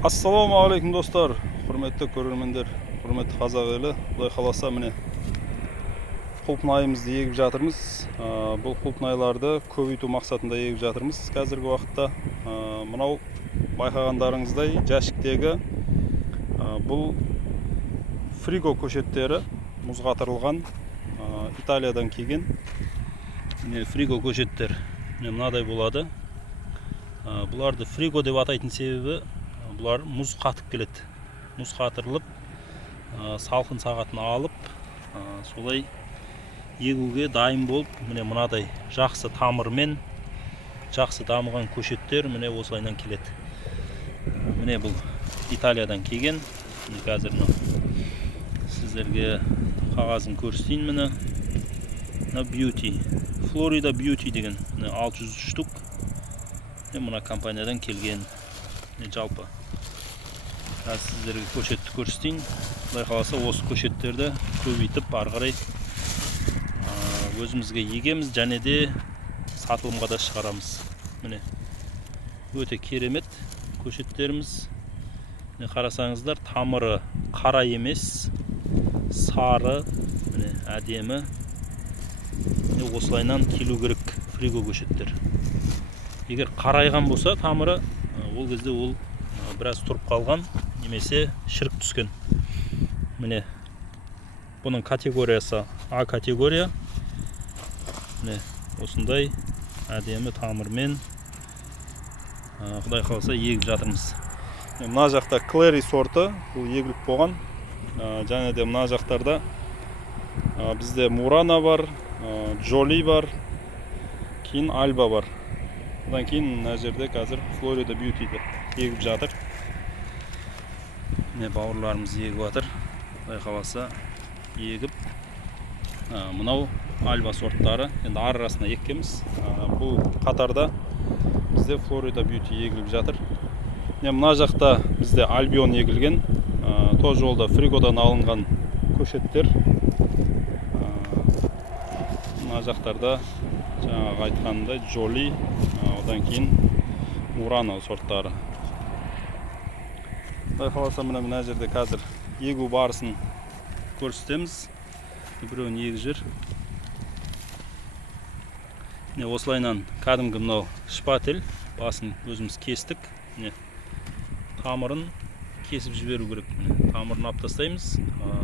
Ассалаумағалейкум достар, құрметті көрермендер, құрметті қазақ елі. Құдай қаласа міне құлпынайымызды егіп жатырмыз. Бұл құлпынайларды көбейту мақсатында егіп жатырмыз. Қазіргі уақытта мынау байқағандарыңыздай жәшіктегі бұл фриго көшеттері, мұз қатырылған, Италиядан келген фриго көшеттер мынадай болады. Бұларды фриго деп атайтын себебі, бұлар мұз қатып келеді. Мұз қатырылып, салқын сағатын алып, солай егуге дайын болып, міне мынадай жақсы тамырмен, жақсы дамыған көшеттер міне осылайынан келеді. Міне бұл Италиядан келген. Қазір сіздерге қағазын көрсетейін. Міне Beauty, Florida Beauty деген 600 штук. Мына компаниядан келген. Жалпы сіздерге көшетті көрсетейін. Құдай қаласа осы көшеттерді көбейтіп ары қарай өзімізге егеміз, және де сатылымға да шығарамыз. Міне өте керемет көшеттеріміз. Міне қарасаңыздар, тамыры қара емес, сары, міне әдемі. Міне осылайынан келу керек фриго көшеттер. Егер қарайған болса тамыры, ол кезде ол біраз тұрып қалған, немесе шірік түскен. Міне бұның категориясы А категория. Міне осындай әдемі тамырмен Құдай қаласа егіп жатырмыз. Мына жақта Клэри сорты, бұл егіліп болған. Және де мына жақтарда бізде Мурана бар, Джоли бар, кейін Альба бар. Одан кейін мына жерде қазір Florida Beauty'ді егіп жатыр. Міне бауырларымыз егіп жатыр. Құдай қаласа егіп, мынау Альба сорттары, енді арасына еккеміз. Бұл қатарда бізде Florida Beauty егіліп жатыр. Мына жақта бізде Альбион егілген, то жолда фригодан алынған көшеттер. Мына жақтарда жаңағы айтқанымдай Джоли, одан кейін Мурана сорттары. Құдай қаласа мына жерде қазір егу барысын көрсетеміз. Біреуін егіп жүр. Осылайынан кәдімгі мынау шпатель, басын өзіміз кестік. Тамырын кесіп жіберу керек. Тамырын аптастаймыз.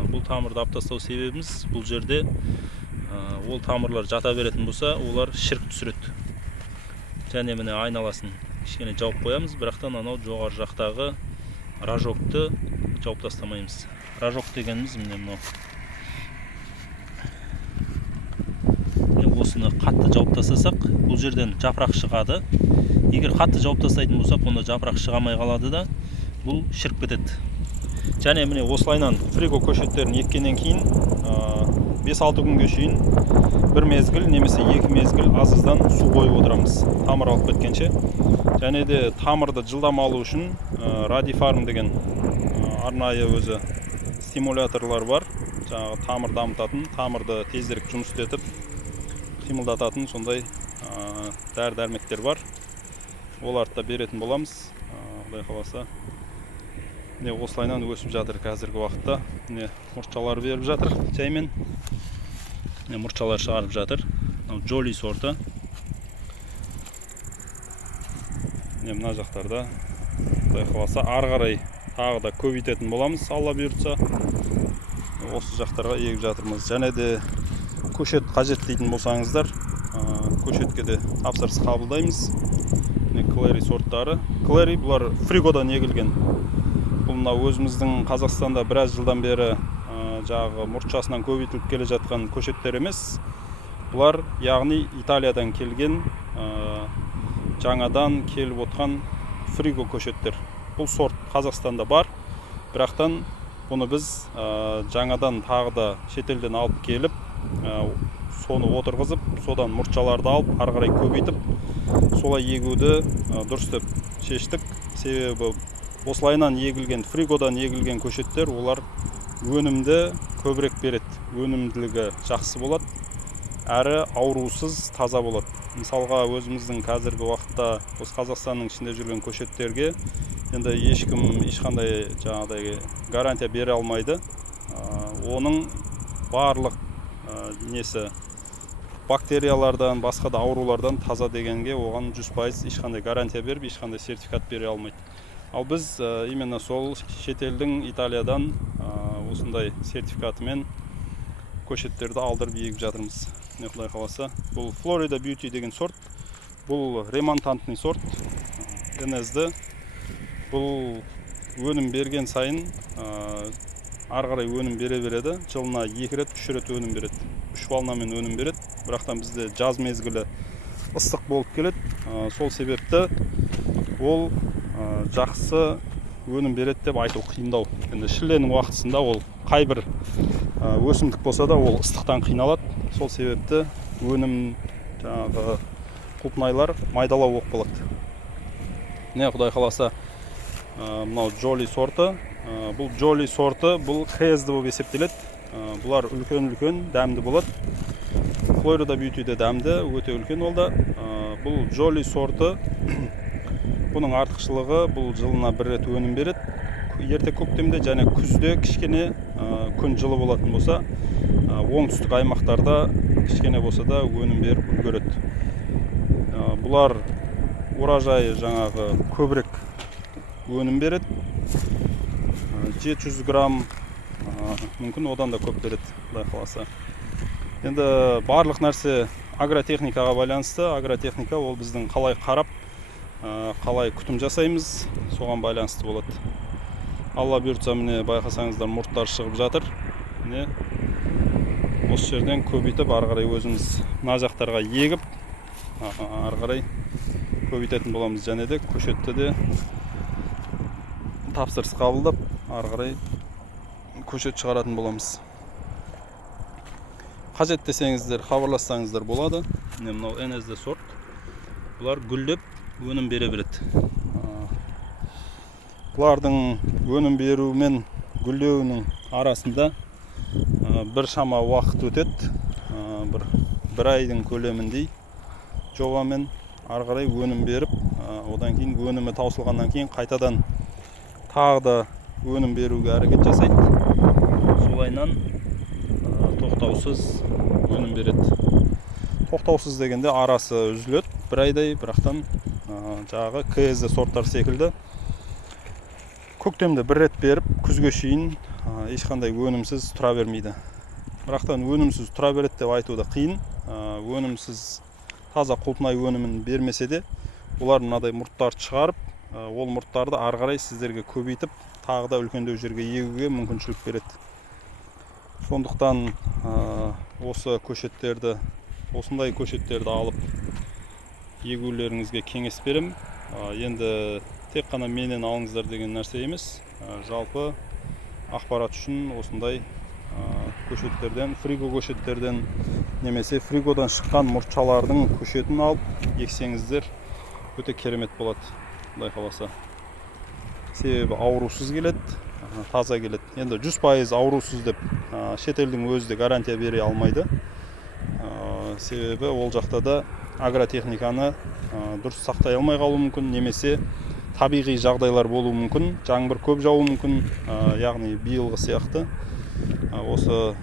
Бұл тамырды аптастау себебіміз, бұл жерде ол тамырлар жата беретін болса, олар шірік түсіреді. Және міне айналасын кішкене жауып қоямыз, бірақтан анау жоғары жақтағы ражокты жауып тастамаймыз. Ражок дегеніміз міне мынау. Осыны қатты жауып тастасақ, бұл жерден жапырақ шығады. Егер қатты жауып тастайтын болсақ, онда жапырақ шығамай қалады да, бұл шіріп кетеді. Және міне осылайынан фриго көшеттерін еккеннен кейін 5-6 күнге шейін бір мезгіл немесе 2 мезгіл азыздан су қойып отырамыз, тамыр алып кеткенше. Және де тамырды жылдам алу үшін Радифарм деген арнайы өзі стимуляторлар бар. Жаңағы тамыр дамытатын, тамырды тезірек жұмыс істетіп қимылдататын сондай дәрі-дәрмектер бар. Оларды да беретін боламыз. Құдай қаласа осылайынан өсіп жатыр қазіргі уақытта. Мұртшалар беріп жатыр жаймен. Мұртшалар шығарып жатыр. Джоли сорты. Мына жақтарда Құдай қаласа ары қарай тағы да көбейтетін боламыз, алла бұйыртса. Осы жақтарға егіп жатырмыз. Және де көшет қажет дейтін болсаңыздар, көшетке де тапсырыс қабылдаймыз. Клэри сорттары. Клэри бұлар фригодан егілген. Бұл өзіміздің Қазақстанда біраз жылдан бері жағы мұртшасынан көбейтіліп келе жатқан көшеттер емес. Бұлар яғни Италиядан келген, жаңадан келіп отқан фриго көшеттер. Бұл сорт Қазақстанда бар, бірақтан бұны біз жаңадан тағы да шетелден алып келіп, соны отырғызып, содан мұртшаларды алып, ары қарай көбейтіп, солай егуді дұрыс деп шештік. Себебі осылайынан егілген, фригодан егілген көшеттер, олар өнімді көбірек береді. Өнімділігі жақсы болады, әрі аурусыз таза болады. Мысалға өзіміздің қазіргі уақытта осы Қазақстанның ішінде жүрген көшеттерге енді ешкім ешқандай жаңағыдай гарантия бере алмайды. Оның барлық несі бактериялардан, басқа да аурулардан таза дегенге оған 100% ешқандай гарантия беріп, ешқандай сертификат бере алмайды. Ал біз именно сол шетелдің Италиядан осындай сертификатымен көшеттерді алдырып егіп жатырмыз. Не Құдай қаласа. Бұл Florida Beauty деген сорт. Бұл ремонтантный сорт. NSD. Бұл өнім берген сайын ары қарай өнім бере береді. Жылына 2 рет, 3 рет өнім береді. 3 волнамен өнім береді. Бірақтан бізде жаз мезгілі ыстық болып келеді. Сол себепті ол жақсы өнім береді деп айту қиындау. Енді шілденің уақытысында ол қайбір өсімдік болса да ол ыстықтан қиналады. Сол себепті өнім жаңағы құлпынайлар майдалау болып қалады. Не Құдай қаласа, мынау Джоли сорты. Бұл Джоли сорты, бұл хезді болып есептеледі. Бұлар үлкен-үлкен дәмді болады. Florida Beauty'де дәмді, өте үлкен олда. Бұл Джоли сорты, бұның артықшылығы, бұл жылына 1 рет өнім береді. Ерте көктемде және күзде кішкене күн жылы болатын болса, оңтүстік аймақтарда кішкене болса да өнім беріп үлгереді. Бұлар уражайы жаңағы көбірек өнім береді. 700 грамм, мүмкін одан да көп береді, Құдай қаласа. Енді барлық нәрсе агротехникаға байланысты. Агротехника ол біздің қалай қарап, қалай күтім жасаймыз, соған байланысты болады. Алла бұйыртса, міне байқасаңыздар, мұрттар шығып жатыр. Міне осы жерден көбейтіп, ары қарай өзіміз мына жақтарға егіп, ары қарай көбейтетін боламыз. Және де көшетті де тапсырыс қабылдап, ары қарай көшет шығаратын боламыз. Қажет десеңіздер, хабарлассаңыздар болады. Міне мынау NSD сорт. Бұлар гүлдеп өнім бере береді. Бұлардың өнім беруі мен гүлдеуінің арасында бір шама уақыт өтеді. Bir айдың көлеміндей жобамен ары қарай өнім беріп, одан кейін өнімі таусылғаннан кейін қайтадан тағы да өнім беруге әрекет жасайды. Солайынан тоқтаусыз өнім береді. Тоқтаусыз дегенде арасы үзіледі, 1 айдай, бірақтан жағы КС сорттар секілді. Көктемде 1 рет беріп, күзге шейін ешқандай өнімсіз тұра бермейді. Бірақтан өнімсіз тұра береді деп айтуды қиын. Өнімсіз таза құлпынай өнімін бермесе де, олар мынадай мұрттарды шығарып, ол мұрттарды ары қарай сіздерге көбейтіп, тағы да үлкендеу жерге егуге мүмкіншілік береді. Сондықтан осы көшеттерді, осындай көшеттерді алып егулеріңізге кеңес берем. Енді тек қана менен алыңыздар деген нәрсе емес, жалпы ақпарат үшін осындай көшеттерден, фриго көшеттерден немесе фригодан шыққан мұртшалардың көшетін алып ексеңіздер өте керемет болады, Құдай қаласа. Себебі аурусыз келеді, таза келеді. Енді 100% аурусыз деп шетелдің өзі де гарантия бере алмайды. Себебі ол жақта да агротехниканы дұрыс сақтай алмай қалуы мүмкін, немесе табиғи жағдайлар болуы мүмкін, жаңбыр көп жауы мүмкін, яғни биылғы сияқты. Осы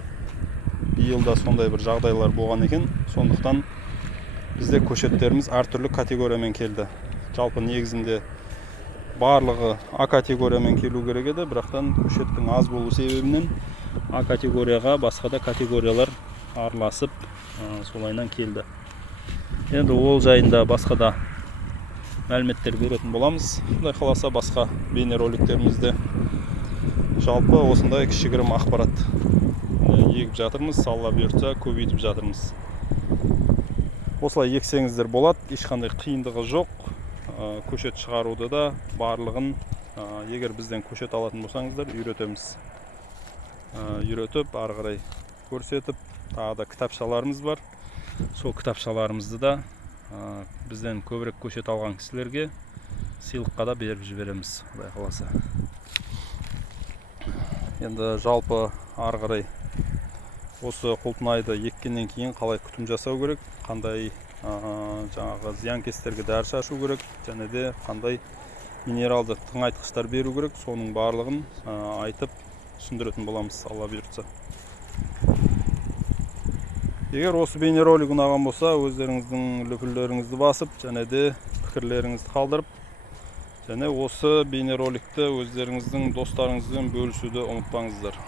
биылда сондай бір жағдайлар болған екен. Сондықтан бізде көшеттеріміз әртүрлі категориямен келді. Жалпы негізінде барлығы А категориямен келу керек еді, бірақтан көшеттің аз болу себебінен А категорияға басқа да категориялар араласып, солайынан келді. Енді ол жайында басқа да мәліметтер беретін боламыз. Құдай қаласа басқа бейнероликтерімізде. Жалпы осындай кішігірім ақпарат егіп жатырмыз, Алла бұйыртса көбейтіп жатырмыз. Осылай ексеңіздер болады, ешқандай қиындығы жоқ. Көшет шығаруды да барлығын, егер бізден көшет алатын болсаңыздар, үйретеміз. Үйретіп, ары қарай көрсетіп, тағы да кітапшаларымыз бар. Сол кітапшаларымызды да бізден көбірек көшет алған кісілерге сыйлыққа да беріп жібереміз, Құдай қаласа. Енді жалпы ары қарай осы құлпынайды еккеннен кейін қалай күтім жасау керек, қандай жаңағы зиянкестерге дәрі шашу керек, және де қандай минералды тыңайтқыштар беру керек. Соның барлығын айтып түсіндіретін боламыз, Алла бұйыртса. Егер осы бейнеролик ұнаған болса, өздеріңіздің лүпілдеріңізді басып, және де пікірлеріңізді қалдырып, және осы бейнероликті өздеріңіздің достарыңызбен бөлісуді ұмытпаңыздар.